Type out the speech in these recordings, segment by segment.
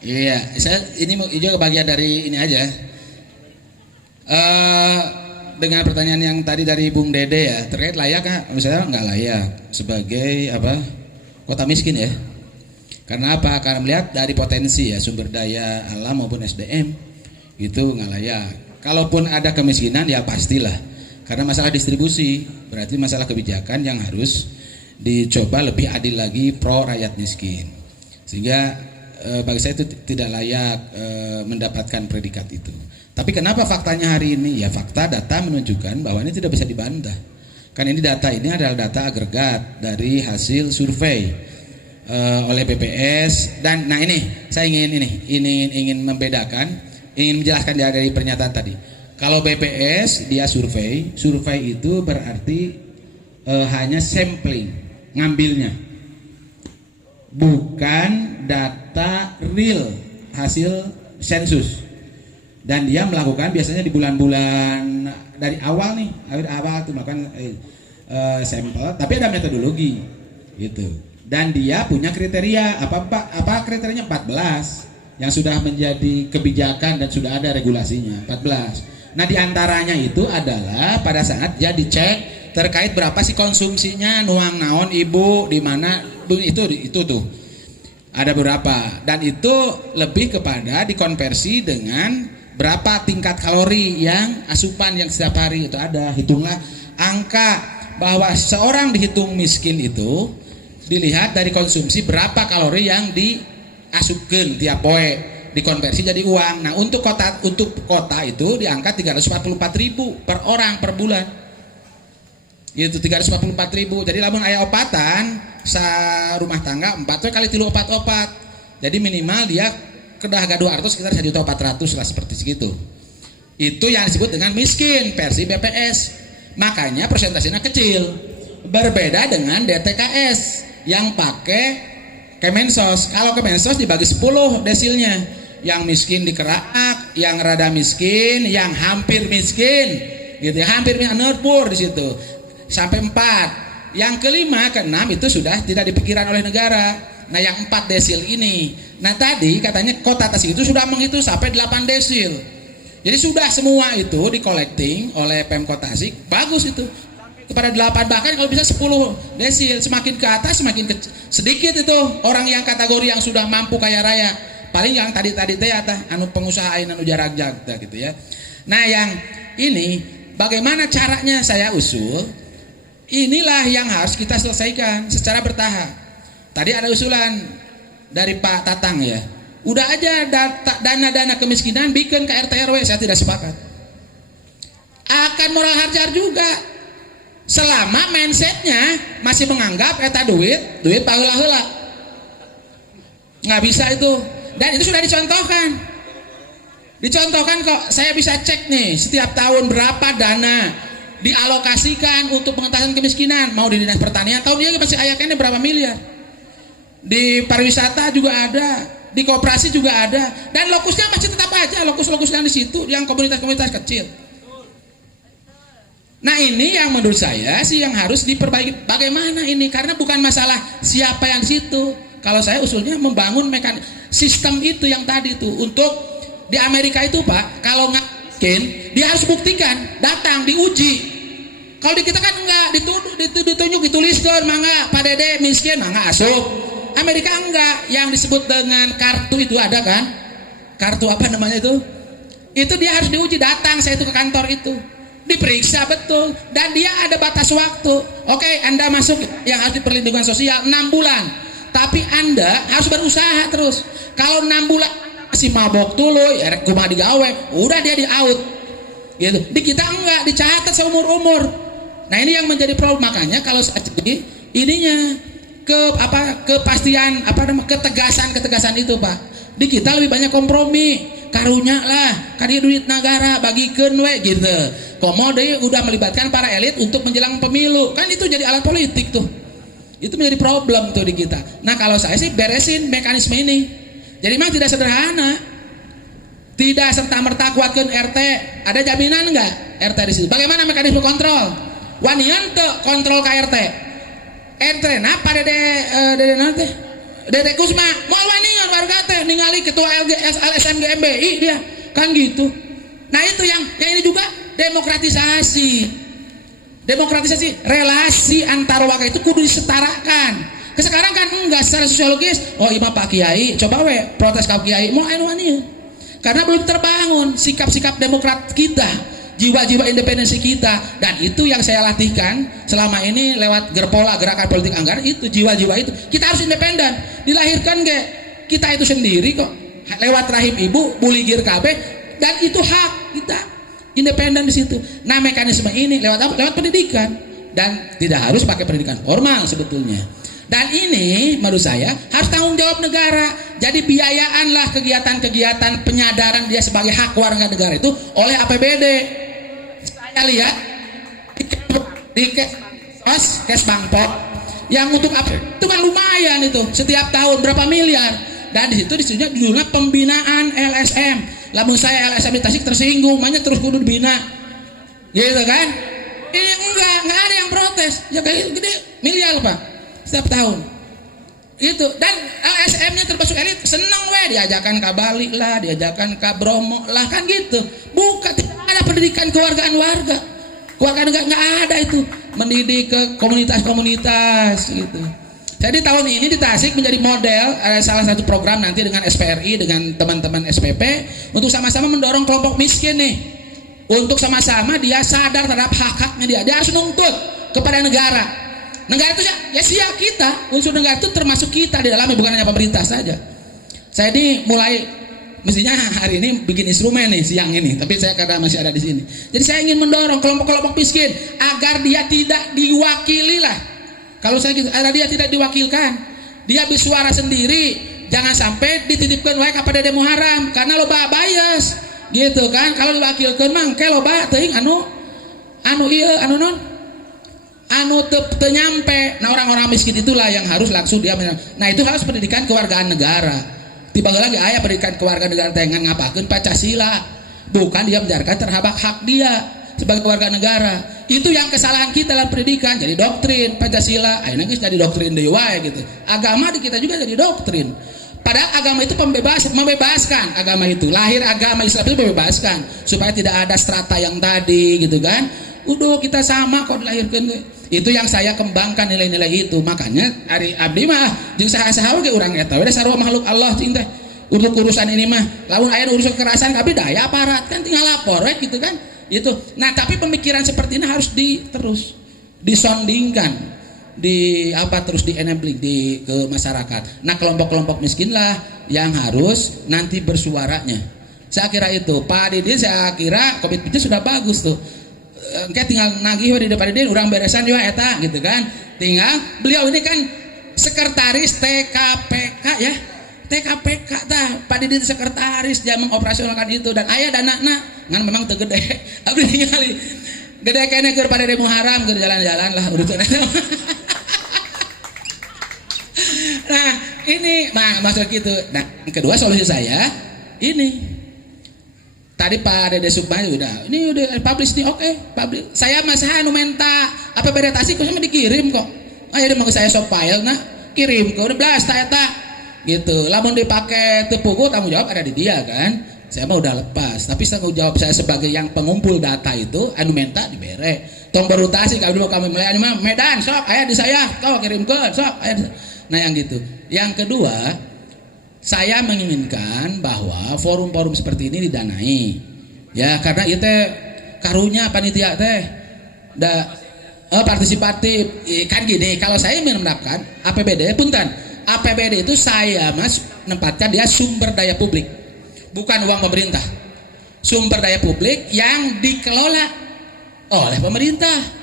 Iya, saya ini juga bagian dari ini aja. Dengan pertanyaan yang tadi dari Bung Dede ya, terkait layak nggak? Misalnya nggak layak sebagai apa kota miskin ya. Karena apa? Karena melihat dari potensi ya sumber daya alam maupun SDM itu nggak layak. Kalaupun ada kemiskinan ya pastilah. Karena masalah distribusi berarti masalah kebijakan yang harus dicoba lebih adil lagi pro rakyat miskin. Sehingga bagi saya itu tidak layak mendapatkan predikat itu. Tapi kenapa faktanya hari ini? Ya fakta data menunjukkan bahwa ini tidak bisa dibantah. Kan ini data ini adalah data agregat dari hasil survei oleh BPS dan nah ini saya ingin membedakan, ingin menjelaskan dari pernyataan tadi. Kalau BPS dia survei itu berarti hanya sampling, ngambilnya, bukan data real hasil sensus. Dan dia melakukan biasanya di bulan-bulan dari awal nih, awal itu melakukan sampel, tapi ada metodologi gitu. Dan dia punya kriteria apa kriterianya 14 yang sudah menjadi kebijakan dan sudah ada regulasinya 14. Nah diantaranya itu adalah pada saat dia dicek terkait berapa sih konsumsinya nuang naon ibu di mana itu tuh ada beberapa dan itu lebih kepada dikonversi dengan berapa tingkat kalori yang asupan yang setiap hari itu ada. Hitunglah angka bahwa seorang dihitung miskin itu dilihat dari konsumsi berapa kalori yang diasupkan tiap poe dikonversi jadi uang. Nah untuk kota itu diangkat 344.000 per orang per bulan. Itu 344.000. Jadi lamun aya opatan sa rumah tangga 4 kali 3 opat. Jadi minimal dia kedah gaduh artos sekitar 1.400.000 lah seperti segitu. Itu yang disebut dengan miskin versi BPS. Makanya persentasenya kecil. Berbeda dengan DTKS yang pakai Kemensos. Kalau Kemensos dibagi 10 desilnya. Yang miskin dikerak, yang rada miskin, yang hampir miskin, gitu ya, hampir nerpur di situ. Sampai 4. Yang kelima, keenam itu sudah tidak dipikirkan oleh negara. Nah, yang 4 desil ini. Nah, tadi katanya kota Tasik itu sudah menghitung sampai 8 desil. Jadi sudah semua itu di-collecting oleh Pemkot Tasik. Bagus itu. Kepada 8 bahkan kalau bisa 10 desil, semakin ke atas semakin sedikit itu orang yang kategori yang sudah mampu kaya raya. Paling yang tadi teh anu pengusaha anu jarak jagta gitu ya. Nah, yang ini bagaimana caranya saya usul? Inilah yang harus kita selesaikan secara bertahap. Tadi ada usulan dari Pak Tatang ya. Udah aja dana-dana kemiskinan bikin ke RT RW, saya tidak sepakat. Akan moral harjar juga. Selama mindsetnya masih menganggap eta duit paheula-heula. Nggak bisa itu. Dan itu sudah dicontohkan. Dicontohkan kok, saya bisa cek nih setiap tahun berapa dana dialokasikan untuk pengentasan kemiskinan. Mau di dinas pertanian, tahun ini masih ayatnya berapa miliar. Di pariwisata juga ada, di koperasi juga ada. Dan lokusnya masih tetap aja, lokus-lokus yang di situ, yang komunitas-komunitas kecil. Nah ini yang menurut saya sih yang harus diperbaiki. Bagaimana ini? Karena bukan masalah siapa yang di situ. Kalau saya usulnya membangun sistem itu yang tadi tuh. Untuk di Amerika itu Pak, kalau nggak miskin, dia harus buktikan, datang diuji. Kalau di kita kan enggak, ditunjuk, dituliskan, mangga Pak Dede miskin, mangga asup. Amerika enggak, yang disebut dengan kartu itu ada kan? Kartu apa namanya itu? Itu dia harus diuji, datang saya itu ke kantor itu. Diperiksa betul dan dia ada batas waktu. Oke, Anda masuk yang harus di perlindungan sosial 6 bulan. Tapi Anda harus berusaha terus. Kalau 6 bulan masih mabok dulu, ya kumaha digawe, udah dia di out. Gitu. Di kita enggak, dicatat seumur-umur. Nah, ini yang menjadi problem. Makanya kalau saat ini ininya kepastian ketegasan itu, Pak. Di kita lebih banyak kompromi. Karunya lah, kan duit negara bagikeun we gitu. Komo deui udah melibatkan para elit untuk menjelang pemilu. Kan itu jadi alat politik tuh. Itu menjadi problem tuh di kita. Nah, kalau saya sih beresin mekanisme ini. Jadi memang tidak sederhana. Tidak serta-merta kuatkan RT. Ada jaminan enggak RT di situ? Bagaimana mekanisme kontrol? Wanian teu kontrol ke RT. RT nah pada dede nanti Dedek Kusma mau wanian warga teh ningali ketua LSM GMBI dia kan gitu. Nah itu yang ini juga demokratisasi relasi antar warga itu kudu disetarakan. Sekarang kan enggak secara sosiologis. Oh ima Pak Kiai coba protes kau Kiai mau anu wanian karena belum terbangun sikap-sikap demokrat kita, jiwa-jiwa independensi kita, dan itu yang saya latihkan selama ini lewat Gerpola, gerakan politik anggaran. Itu jiwa-jiwa itu kita harus independen, dilahirkan kita itu sendiri kok lewat rahim ibu buligir KB, dan itu hak kita independen di situ. Nah mekanisme ini lewat apa? Lewat pendidikan, dan tidak harus pakai pendidikan formal sebetulnya. Dan ini menurut saya harus tanggung jawab negara. Jadi biayaanlah kegiatan-kegiatan penyadaran dia sebagai hak warga negara itu oleh APBD. Saya lihat di Kesbangpop yang untuk apa itu kan lumayan itu setiap tahun berapa miliar, dan di situ disebutnya judulnya pembinaan LSM. Lamun saya LSM di Tasik tersinggung, makanya terus kudu dibina, gitu kan? Ini enggak ada yang protes, ya kayak gede miliar Pak setiap tahun itu. Dan LSM-nya termasuk elit seneng diajakan ke Bali lah, diajakan ke Bromo lah kan gitu. Bukan, tidak ada pendidikan kewargaan warga negara, nggak ada itu mendidik ke komunitas-komunitas gitu. Jadi tahun ini di Tasik menjadi model salah satu program nanti dengan SPRI dengan teman-teman SPP untuk sama-sama mendorong kelompok miskin nih, untuk sama-sama dia sadar terhadap hak-haknya dia harus nuntut kepada negara. Negara itu ya siap kita, unsur negara itu termasuk kita di dalamnya, bukan hanya pemerintah saja. Saya ini mulai mestinya hari ini bikin instrumen nih siang ini, tapi saya kadang masih ada di sini. Jadi saya ingin mendorong kelompok-kelompok miskin agar dia tidak diwakili lah. Kalau saya gitu, agar dia tidak diwakilkan, dia bersuara sendiri, jangan sampai dititipkan wae kepada demo haram karena loba bias, gitu kan? Kalau diwakilkan mang ke loba teuing anu non nyampe. Nah orang-orang miskin itulah yang harus langsung dia. Nah itu harus pendidikan kewargaan negara. Tiba lagi ayah pendidikan kewargaan negara tengan ngapakeun Pancasila, bukan dia menjalankan terhadap hak dia sebagai warga negara. Itu yang kesalahan kita dalam pendidikan, jadi doktrin Pancasila akhirnya jadi doktrin deui wae gitu. Agama di kita juga jadi doktrin, padahal agama itu membebaskan. Agama itu lahir, agama Islam itu membebaskan supaya tidak ada strata yang tadi gitu kan. Udah kita sama kok dilahirkan. Itu yang saya kembangkan nilai-nilai itu. Makanya hari abdi mah jeung saha-saha ge urang eta we sarua makhluk Allah cing teh. Untuk urusan ini mah lamun aya urusan kekerasan abdi daya aparat kan tinggal lapor we gitu kan. Itu. Nah, tapi pemikiran seperti ini harus terus disondingkan, terus di enabling ke masyarakat. Nah, kelompok-kelompok miskin lah yang harus nanti bersuaranya. Saya kira itu Pak Didi, saya kira komitmennya sudah bagus tuh. Kayak tinggal nagih di depan dia urang beresan juga eta gitu kan. Tinggal beliau ini kan sekretaris TKPK ya. TKPK tah Pak Didi sekretaris dia mengoperasionalkan itu, dan aya danana ngan memang teu gede. Abdi ningali gede kene keur pada demo haram keur jalan-jalan lah urusan eta. Nah, ini maksud gitu. Nah, kedua solusi saya ini tadi Pak Dede Sukma udah publish nih, oke, publish. Saya masa anu minta apa beretasi kok sama dikirim kok. Ayo mau saya shop file nah kirim ke udah belas eta gitu. Lamun dipakai tepuku tanggung jawab ada di dia kan. Saya mah udah lepas, tapi tanggung jawab saya sebagai yang pengumpul data itu anu minta dibere. Tong berutasi kalau dulu kami mulai anu mah Medan sok aya di saya, kau kirimkeun sok aya. Nah yang gitu. Yang kedua, saya menginginkan bahwa forum-forum seperti ini didanai, ya karena itu karunya panitia teh, partisipatif kan gini. Kalau saya menerapkan APBD, punten APBD itu saya menempatkan dia sumber daya publik, bukan uang pemerintah. Sumber daya publik yang dikelola oleh pemerintah.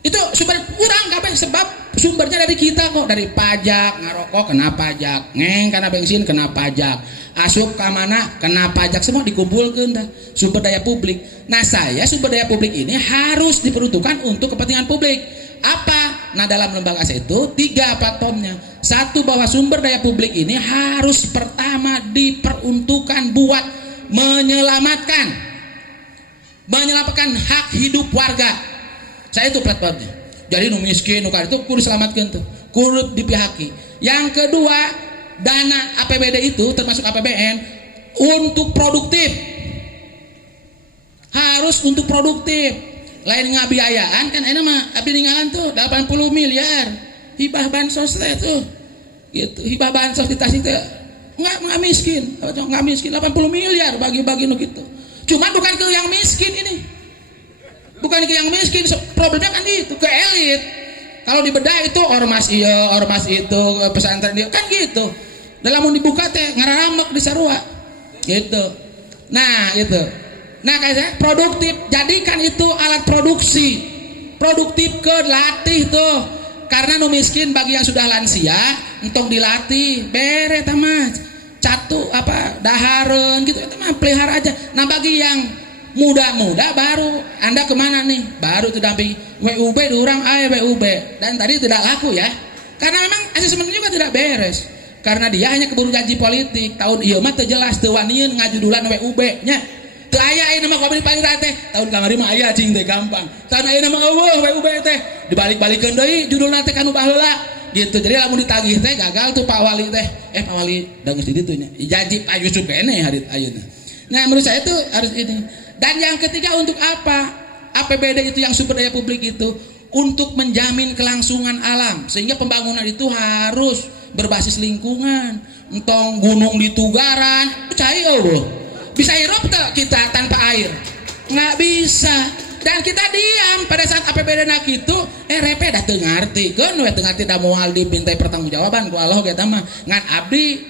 Itu sumber kurang kabeh, sebab sumbernya dari kita kok, dari pajak, ngarokok kena pajak, karena bensin kena pajak, asup ke mana kena pajak, semua dikumpulkan dah sumber daya publik. Nah saya sumber daya publik ini harus diperuntukkan untuk kepentingan publik. Apa? Nah dalam lembaga saya itu 3 platformnya. Satu, bahwa sumber daya publik ini harus pertama diperuntukkan buat menyelamatkan hak hidup warga. Saya itu platformnya. Jadi nu miskin nu itu kudu selamatkeun tuh, kudu dipihaki. Yang kedua, dana APBD itu termasuk APBN untuk produktif, harus untuk produktif. Lain ngabiayaan kan enak mah abdi ningalan tuh 80 miliar hibah bansos teh tuh gitu, hibah bansos di Tasik teh nggak miskin 80 miliar bagi-bagi nu gitu. Cuman bukan ke yang miskin ini, bukan ke yang miskin, problemnya kan itu ke elit. Kalau dibedah itu ormas iya, ormas itu, pesantren dia kan gitu. Dalam mau dibuka teh ngaramek di sarua gitu. Nah gitu. Nah kayak produktif, jadikan itu alat produksi, produktif ke latih tuh. Karena nu miskin bagi yang sudah lansia, entong dilatih, bere tamat. Catu apa dahareun gitu itu mah pelihara aja. Nah bagi yang muda-muda baru Anda kemana nih? Baru tuh damping WUB diurang WUB dan tadi tidak laku ya. Karena memang asesmennya juga tidak beres. Karena dia hanya keburu janji politik. Tahun ieu mah teu jelas teu wanian ngajudulan WUB nya. Teu aya ieu mah komedi paling teh. Tahun kamari mah aya cing teh gampang. Tahun ayeuna mah eueuh WUB teh. Dibalik-balikeun deui judulna teh kanu baheula. Gitu. Jadi lamun ditagih teh gagal tuh Pak Wali teh. Pak Wali da geus di ditu nya. Janji Pak Yusuf kene hari ayeuna. Nah, menurut saya itu harus ini. Dan yang ketiga untuk apa? APBD itu yang sumber daya publik itu untuk menjamin kelangsungan alam sehingga pembangunan itu harus berbasis lingkungan. Entong gunung ditugaran, percaya Allah. Bisa hirup tak kita tanpa air? Nggak bisa. Dan kita diam pada saat APBD nak itu RP dah teu ngarti keun we teu ngarti da moal dimintai pertanggungjawaban ku Allah kita mah ngan abdi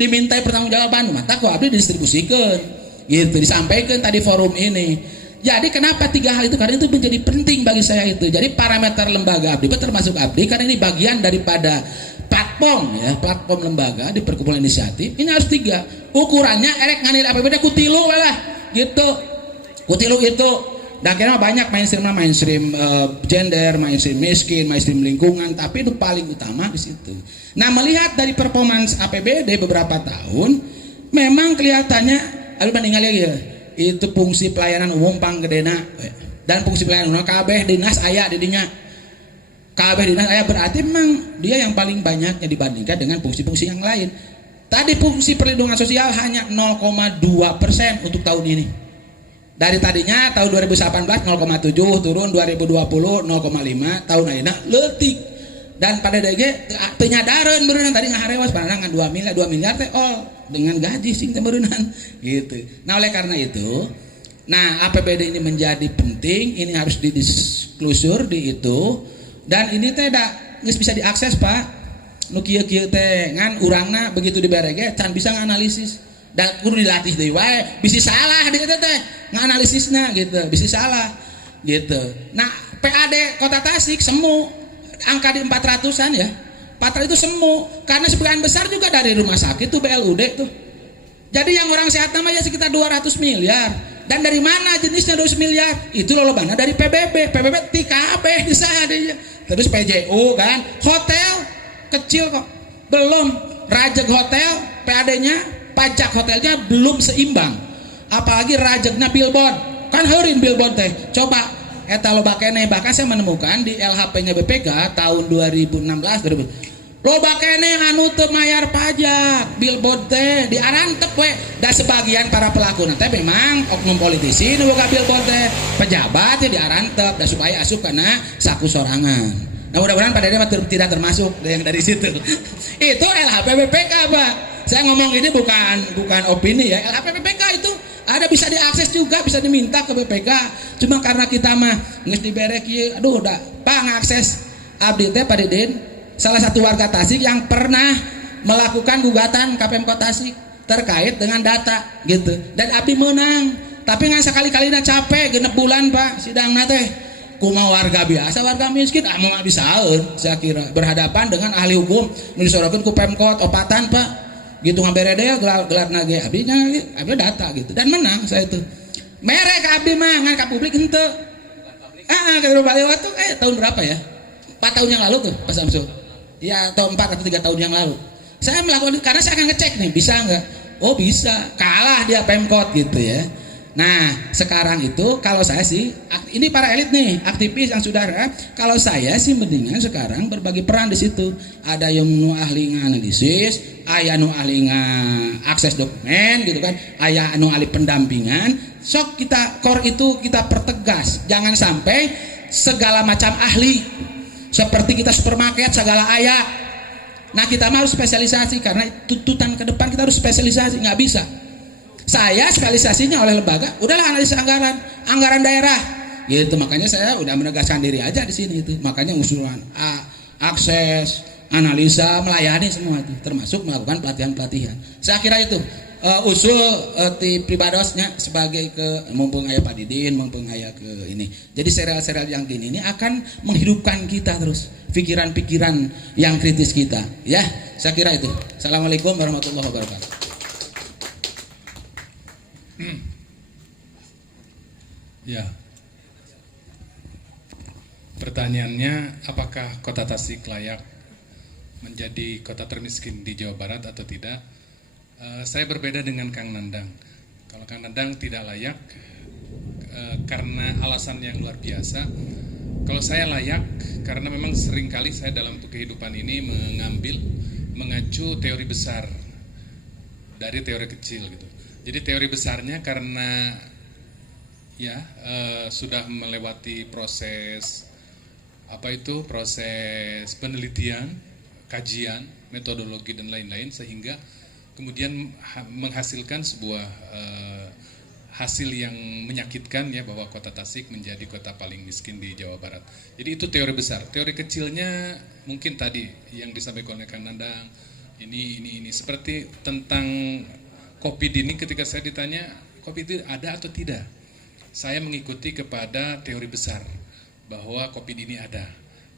dimintai pertanggungjawaban mata ku abdi didistribusikan gitu disampaikan tadi forum ini. Jadi kenapa tiga hal itu? Karena itu menjadi penting bagi saya itu. Jadi parameter lembaga abdi termasuk abdi karena ini bagian daripada platform ya, platform lembaga di perkumpulan inisiatif. Ini harus tiga. Ukurannya erek nganil APBD ku 3 lah gitu. Ku 3 itu. Dan kira banyak mainstream gender, mainstream miskin, mainstream lingkungan, tapi itu paling utama di situ. Nah, melihat dari performance APBD beberapa tahun, memang kelihatannya aduh banding lagi ya. Itu fungsi pelayanan umum panggedena dan fungsi pelayanan umum kabeh dinas aya di dinya. Kabeh dinas aya berarti memang dia yang paling banyaknya dibandingkan dengan fungsi-fungsi yang lain. Tadi fungsi perlindungan sosial hanya 0,2% untuk tahun ini. Dari tadinya tahun 2018 0,7 turun 2020 0,5 tahun ayeuna leutik. Dan pada DG teu nyadareun beuneunan tadi ngaharewas pandangan 2 miliar teh dengan gaji sing teh beuneunan gitu. Nah oleh karena itu APBD ini menjadi penting, ini harus didisclosure di itu dan ini teh geus bisa diakses Pak. Nu kieu-kieu teh ngan urangna begitu dibere ge can bisa nganalisis. Dan kudu dilatih deui wae, bisa salah di eta teh nganalisisna gitu, bisa salah gitu. Nah, PAD Kota Tasik semu angka di 400-an ya. 400 itu semu karena sebagian besar juga dari rumah sakit tuh BLUD tuh. Jadi yang orang sehat namanya sekitar 200 miliar. Dan dari mana jenisnya 200 miliar? Itu lolobana dari PBB. PBB TKB di sana dia. Terus PJU kan, hotel kecil kok. Belum Rajeg Hotel PAD-nya pajak hotelnya belum seimbang, apalagi rajegna billboard kan heureun billboard teh coba eta loba keneh. Bahkan saya menemukan di LHP-nya BPK tahun 2016 loba keneh anu teu mayar pajak billboard teh diarantep we. Da sebagian para pelaku teh memang oknum politisi nu boga billboard teh pejabat teh diarantep da supaya asup kana saku sorangan. Nah mudah-mudahan pada dia tidak termasuk yang dari situ. Itu LHP BPK Pak. Saya ngomong ini bukan opini ya. LHP BPK itu ada bisa diakses juga, bisa diminta ke BPK. Cuma karena kita mah geus dibere kieu, aduh udah Pak ngakses abdi teh Pak Didin, salah satu warga Tasik yang pernah melakukan gugatan ke Pemkot Tasik terkait dengan data gitu. Dan abdi menang. Tapi ngan sakali-kalina capek genep bulan Pak sidangna teh. Kumaha warga biasa, warga miskin mau ngabisaeun saya kira berhadapan dengan ahli hukum nu disorokeun ku Pemkot opatan Pak. Gitu ngabere deh gelar nage abdinya abdi data gitu dan menang saya itu merek abdi mah ngan ka publik henteu kalau balik waktu tahun berapa ya 4 tahun yang lalu tuh Pak Samsul ya atau 4 atau 3 tahun yang lalu saya melakukan karena saya akan ngecek nih bisa nggak bisa kalah dia Pemkot gitu ya. Nah, sekarang itu kalau saya sih, ini para elit nih, aktivis yang saudara, kalau saya sih mendingan sekarang berbagi peran di situ. Ada yang nu ahli analisis, aya nu ahli akses dokumen gitu kan, aya nu ahli pendampingan. Sok kita core itu kita pertegas, jangan sampai segala macam ahli seperti kita supermarket segala aya. Nah, kita mah harus spesialisasi karena tuntutan ke depan kita harus spesialisasi, nggak bisa. Saya spesialisasinya oleh lembaga, udahlah analisis anggaran daerah, gitu. Makanya saya udah menegaskan diri aja di sini itu. Makanya usulan akses, analisa, melayani semua itu, termasuk melakukan pelatihan-pelatihan. Saya kira itu usul ti pribadosnya sebagai ke mumpung aya Pak Didin, mumpung aya ke ini. Jadi serial-serial yang gini ini akan menghidupkan kita terus pikiran-pikiran yang kritis kita. Ya, saya kira itu. Assalamualaikum warahmatullahi wabarakatuh. Ya, pertanyaannya apakah Kota Tasik layak menjadi kota termiskin di Jawa Barat atau tidak? Saya berbeda dengan Kang Nandang. Kalau Kang Nandang tidak layak karena alasan yang luar biasa. Kalau saya layak karena memang seringkali saya dalam kehidupan ini mengacu teori besar dari teori kecil gitu. Jadi teori besarnya karena ya sudah melewati proses proses penelitian, kajian, metodologi dan lain-lain sehingga kemudian menghasilkan sebuah hasil yang menyakitkan ya bahwa Kota Tasik menjadi kota paling miskin di Jawa Barat. Jadi itu teori besar. Teori kecilnya mungkin tadi yang disampaikan oleh Kang Nandang ini seperti tentang COVID ini. Ketika saya ditanya COVID itu ada atau tidak, saya mengikuti kepada teori besar bahwa COVID ini ada.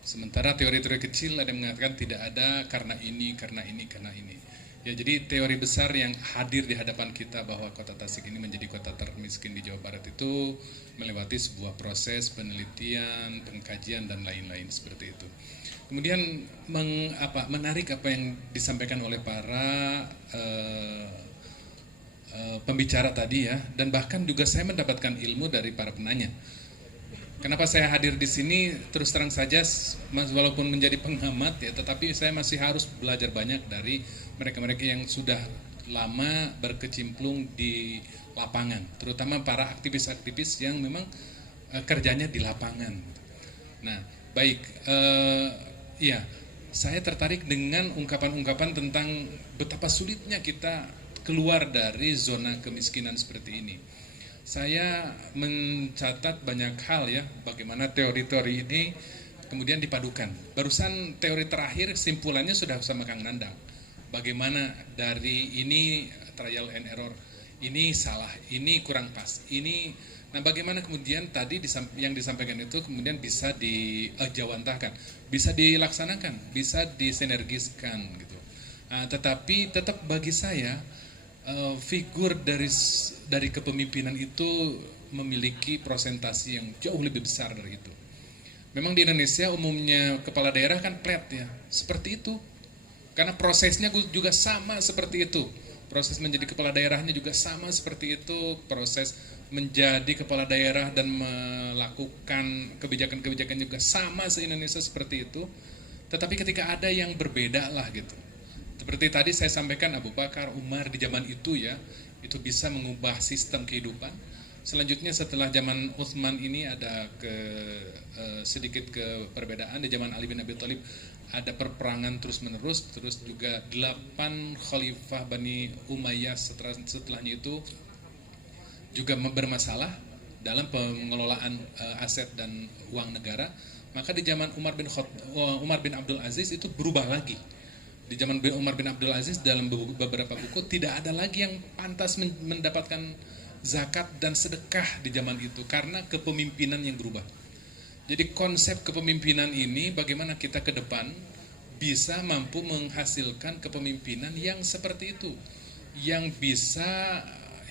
Sementara teori-teori kecil ada yang mengatakan tidak ada karena ini. Ya, jadi teori besar yang hadir di hadapan kita bahwa Kota Tasik ini menjadi kota termiskin di Jawa Barat itu melewati sebuah proses penelitian, pengkajian dan lain-lain seperti itu. Kemudian menarik apa yang disampaikan oleh para pembicara tadi ya, dan bahkan juga saya mendapatkan ilmu dari para penanya. Kenapa saya hadir di sini? Terus terang saja, walaupun menjadi pengamat ya, tetapi saya masih harus belajar banyak dari mereka-mereka yang sudah lama berkecimpung di lapangan, terutama para aktivis-aktivis yang memang kerjanya di lapangan. Nah, baik, ya, saya tertarik dengan ungkapan-ungkapan tentang betapa sulitnya kita keluar dari zona kemiskinan seperti ini. Saya mencatat banyak hal ya, bagaimana teori-teori ini kemudian dipadukan. Barusan teori terakhir simpulannya sudah sama Kang Nandang. Bagaimana dari ini trial and error, ini salah, ini kurang pas, ini. Nah, bagaimana kemudian tadi yang disampaikan itu kemudian bisa dijawantahkan, bisa dilaksanakan, bisa disinergiskan gitu. Nah, tetapi tetap bagi saya figur dari kepemimpinan itu memiliki prosentasi yang jauh lebih besar dari itu. Memang di Indonesia umumnya kepala daerah kan plat ya, seperti itu. Karena prosesnya juga sama seperti itu. Proses menjadi kepala daerahnya juga sama seperti itu. Proses menjadi kepala daerah dan melakukan kebijakan-kebijakan juga sama se-Indonesia seperti itu. Tetapi ketika ada yang berbeda lah gitu. Seperti tadi saya sampaikan Abu Bakar, Umar di zaman itu ya, itu bisa mengubah sistem kehidupan. Selanjutnya setelah zaman Utsman ini ada sedikit perbedaan. Di zaman Ali bin Abi Thalib ada perperangan terus-menerus, terus juga 8 khalifah Bani Umayyah setelahnya itu juga bermasalah dalam pengelolaan aset dan uang negara. Maka di zaman Umar bin Abdul Aziz itu berubah lagi. Di zaman Umar bin Abdul Aziz dalam beberapa buku tidak ada lagi yang pantas mendapatkan zakat dan sedekah di zaman itu karena kepemimpinan yang berubah. Jadi konsep kepemimpinan ini bagaimana kita ke depan bisa mampu menghasilkan kepemimpinan yang seperti itu, yang bisa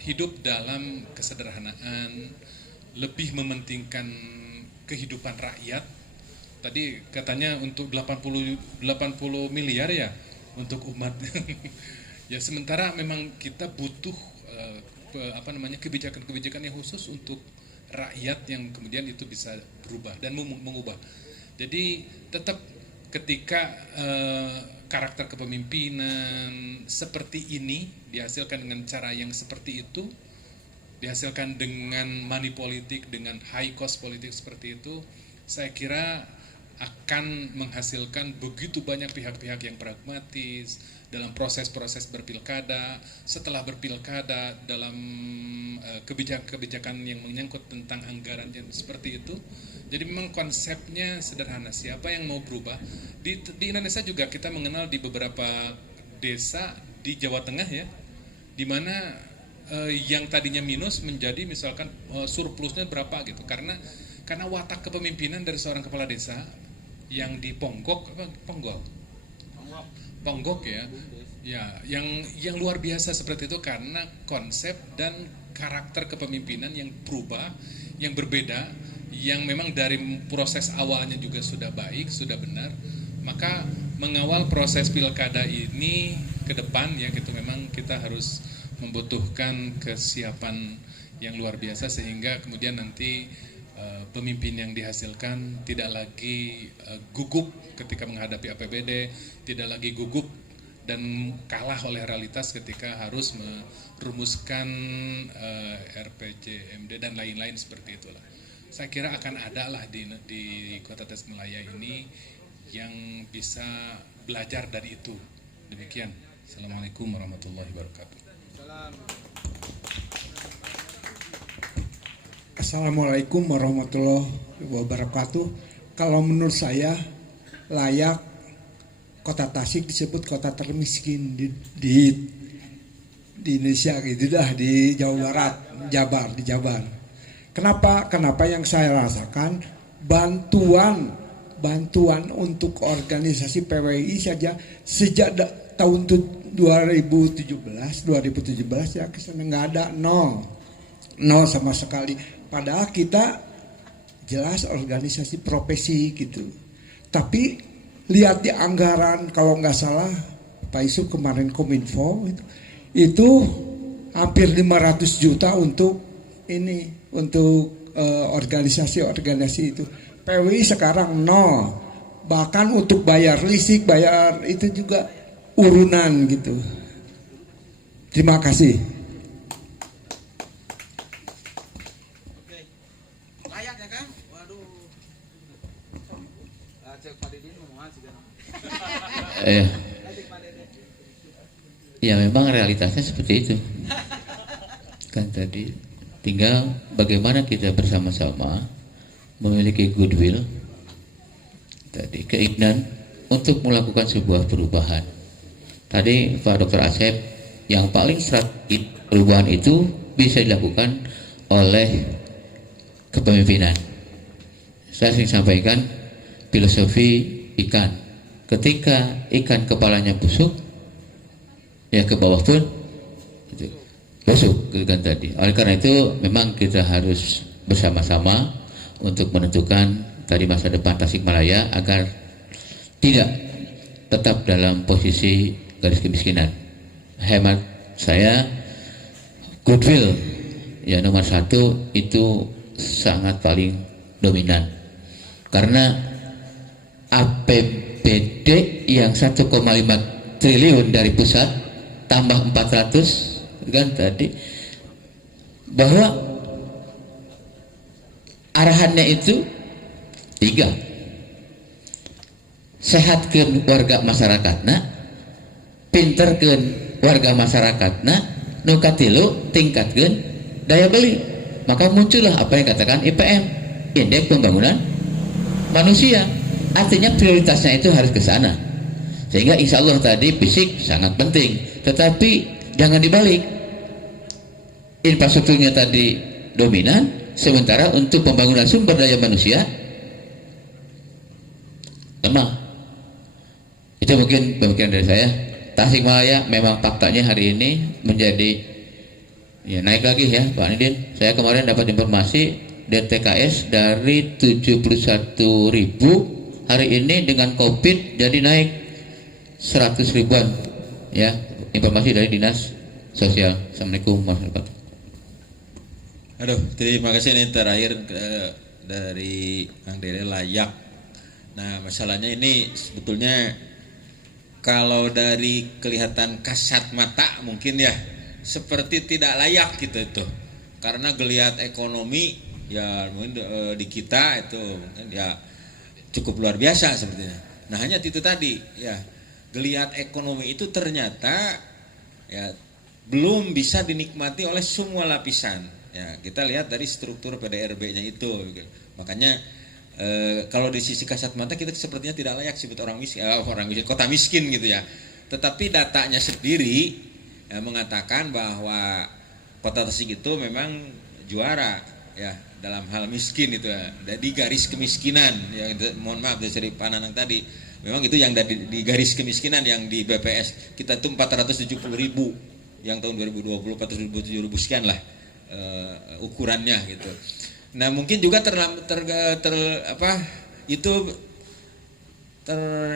hidup dalam kesederhanaan, lebih mementingkan kehidupan rakyat. Tadi katanya untuk 80 miliar ya untuk umat. Ya sementara memang kita butuh kebijakan-kebijakan yang khusus untuk rakyat yang kemudian itu bisa berubah dan mengubah. Jadi tetap ketika karakter kepemimpinan seperti ini dihasilkan dengan cara yang seperti itu, dihasilkan dengan money politik, dengan high cost politik seperti itu, saya kira akan menghasilkan begitu banyak pihak-pihak yang pragmatis dalam proses-proses berpilkada, setelah berpilkada, dalam kebijakan-kebijakan yang menyangkut tentang anggaran yang seperti itu. Jadi memang konsepnya sederhana, siapa yang mau berubah. Di Indonesia juga kita mengenal di beberapa desa di Jawa Tengah ya, di mana yang tadinya minus menjadi misalkan surplusnya berapa gitu, karena watak kepemimpinan dari seorang kepala desa yang di Ponggok ya, yang luar biasa seperti itu, karena konsep dan karakter kepemimpinan yang berubah, yang berbeda, yang memang dari proses awalnya juga sudah baik, sudah benar. Maka mengawal proses pilkada ini ke depan ya gitu, memang kita harus membutuhkan kesiapan yang luar biasa, sehingga kemudian nanti pemimpin yang dihasilkan tidak lagi gugup ketika menghadapi APBD, tidak lagi gugup dan kalah oleh realitas ketika harus merumuskan RPJMD dan lain-lain seperti itulah. Saya kira akan ada lah di Kota Tasikmalaya ini yang bisa belajar dari itu. Demikian. Assalamualaikum warahmatullahi wabarakatuh. Assalamualaikum warahmatullahi wabarakatuh. Kalau menurut saya layak Kota Tasik disebut kota termiskin di Indonesia gitu dah, di Jawa Barat, di Jabar. Kenapa yang saya rasakan bantuan untuk organisasi PWI saja sejak tahun 2017 ya kesana nggak ada, nol sama sekali. Padahal kita jelas organisasi profesi gitu. Tapi lihat di anggaran, kalau nggak salah Pak Yusuf kemarin Kominfo itu hampir 500 juta untuk ini, untuk organisasi itu. PWI sekarang nol. Bahkan untuk bayar listrik, bayar itu juga urunan gitu. Terima kasih. Layak ya kan? Waduh. Cek Pak Didin ngomongan sih kan. Ya memang realitasnya seperti itu. Kan tadi tinggal bagaimana kita bersama-sama memiliki goodwill, tadi keinginan untuk melakukan sebuah perubahan. Tadi Pak Dr. Asep, yang paling strategis perubahan itu bisa dilakukan oleh kepemimpinan. Saya sering sampaikan filosofi ikan. Ketika ikan kepalanya busuk, ya ke bawah pun itu busuk kan tadi. Oleh karena itu memang kita harus bersama-sama untuk menentukan tadi masa depan Tasikmalaya agar tidak tetap dalam posisi garis kemiskinan. Hemat saya, goodwill ya nomor satu itu sangat paling dominan, karena APBD yang 1,5 triliun dari pusat tambah 400 kan tadi, bahwa arahannya itu 3, sehatkan warga masyarakatna, pinterkan warga masyarakatna, nukatilu tingkatkan daya beli. Maka muncullah apa yang katakan IPM, indeks pembangunan manusia. Artinya prioritasnya itu harus ke sana. Sehingga insya Allah tadi fisik sangat penting, tetapi jangan dibalik. Infrastrukturnya tadi dominan, sementara untuk pembangunan sumber daya manusia lemah. Itu mungkin pemikiran dari saya. Tasikmalaya memang faktanya hari ini menjadi ya naik lagi ya Pak Nidin. Saya kemarin dapat informasi DTKS dari 71.000 hari ini dengan COVID jadi naik 100 ribuan ya, informasi dari Dinas Sosial. Assalamualaikum warahmatullahi wabarakatuh. Aduh, terima kasih nih terakhir dari Kang Dede layak. Nah, masalahnya ini sebetulnya kalau dari kelihatan kasat mata mungkin ya seperti tidak layak gitu itu. Karena geliat ekonomi ya mungkin di kita itu mungkin ya cukup luar biasa sepertinya. Nah, hanya itu tadi ya, geliat ekonomi itu ternyata ya belum bisa dinikmati oleh semua lapisan. Ya, kita lihat dari struktur PDRB-nya itu. Makanya kalau di sisi kasat mata kita sepertinya tidak layak disebut orang miskin, kota miskin gitu ya. Tetapi datanya sendiri ya, mengatakan bahwa kota Tasik itu memang juara ya dalam hal miskin itu ya. Di garis kemiskinan ya, mohon maaf dari Pananang tadi. Memang itu yang di garis kemiskinan yang di BPS kita itu 470.000 yang tahun 2020 470.000 sekian lah ukurannya gitu. Nah, mungkin juga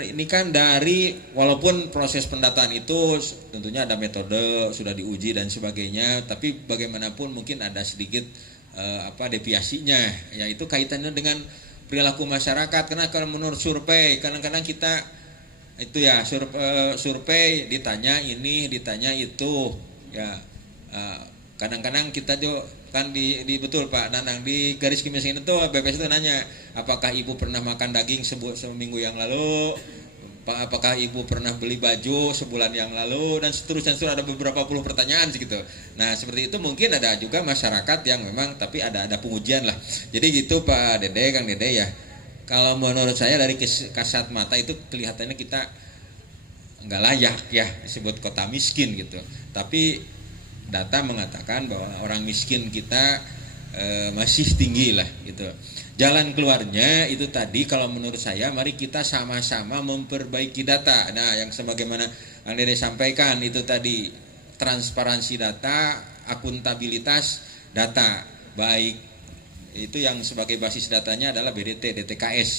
ini kan dari walaupun proses pendataan itu tentunya ada metode sudah diuji dan sebagainya, tapi bagaimanapun mungkin ada sedikit deviasinya, yaitu kaitannya dengan perilaku masyarakat. Karena kalau menurut survei kadang-kadang kita itu ya survei ditanya ini ditanya itu ya, kadang-kadang kita juga kan di betul Pak Nanang di garis kemiskinan itu BPS itu nanya apakah ibu pernah makan daging seminggu yang lalu, apakah ibu pernah beli baju sebulan yang lalu, dan seterusnya ada beberapa puluh pertanyaan gitu. Nah, seperti itu mungkin ada juga masyarakat yang memang tapi ada pengujian lah. Jadi gitu Pak Dede, Kang Dede ya. Kalau menurut saya dari kasat mata itu kelihatannya kita nggak layak ya disebut kota miskin gitu. Tapi data mengatakan bahwa orang miskin kita masih tinggi lah gitu. Jalan keluarnya itu tadi kalau menurut saya mari kita sama-sama memperbaiki data. Nah, yang sebagaimana Kang Dede sampaikan itu tadi transparansi data, akuntabilitas data, baik itu yang sebagai basis datanya adalah BDT, DTKS.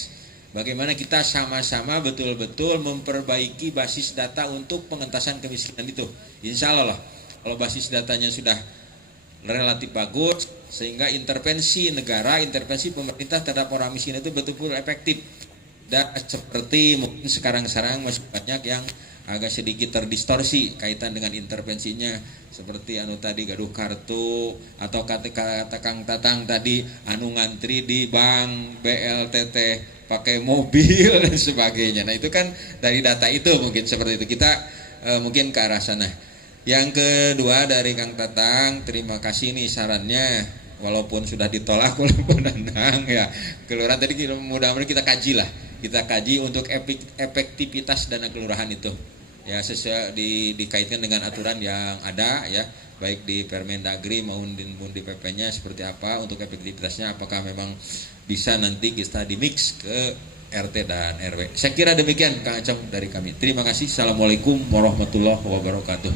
Bagaimana kita sama-sama betul-betul memperbaiki basis data untuk pengentasan kemiskinan itu. Insya Allah kalau basis datanya sudah relatif bagus, sehingga intervensi negara, intervensi pemerintah terhadap orang miskin itu betul-betul efektif. Dan seperti mungkin sekarang masih banyak yang agak sedikit terdistorsi kaitan dengan intervensinya, seperti tadi gaduh kartu, atau kata Kang Tatang tadi ngantri di bank BLTT pakai mobil dan sebagainya. Nah, itu kan dari data itu mungkin seperti itu. Kita mungkin ke arah sana. Yang kedua dari Kang Tatang, terima kasih nih sarannya, walaupun sudah ditolak oleh Pananang ya kelurahan tadi, mudah-mudahan kita kaji untuk efektivitas dana kelurahan itu ya, sesuai dikaitkan dengan aturan yang ada ya, baik di Permendagri maupun di PP-nya seperti apa untuk efektivitasnya, apakah memang bisa nanti kita dimix ke RT dan RW. Saya kira demikian Kang Acem dari kami. Terima kasih. Assalamualaikum warahmatullahi wabarakatuh.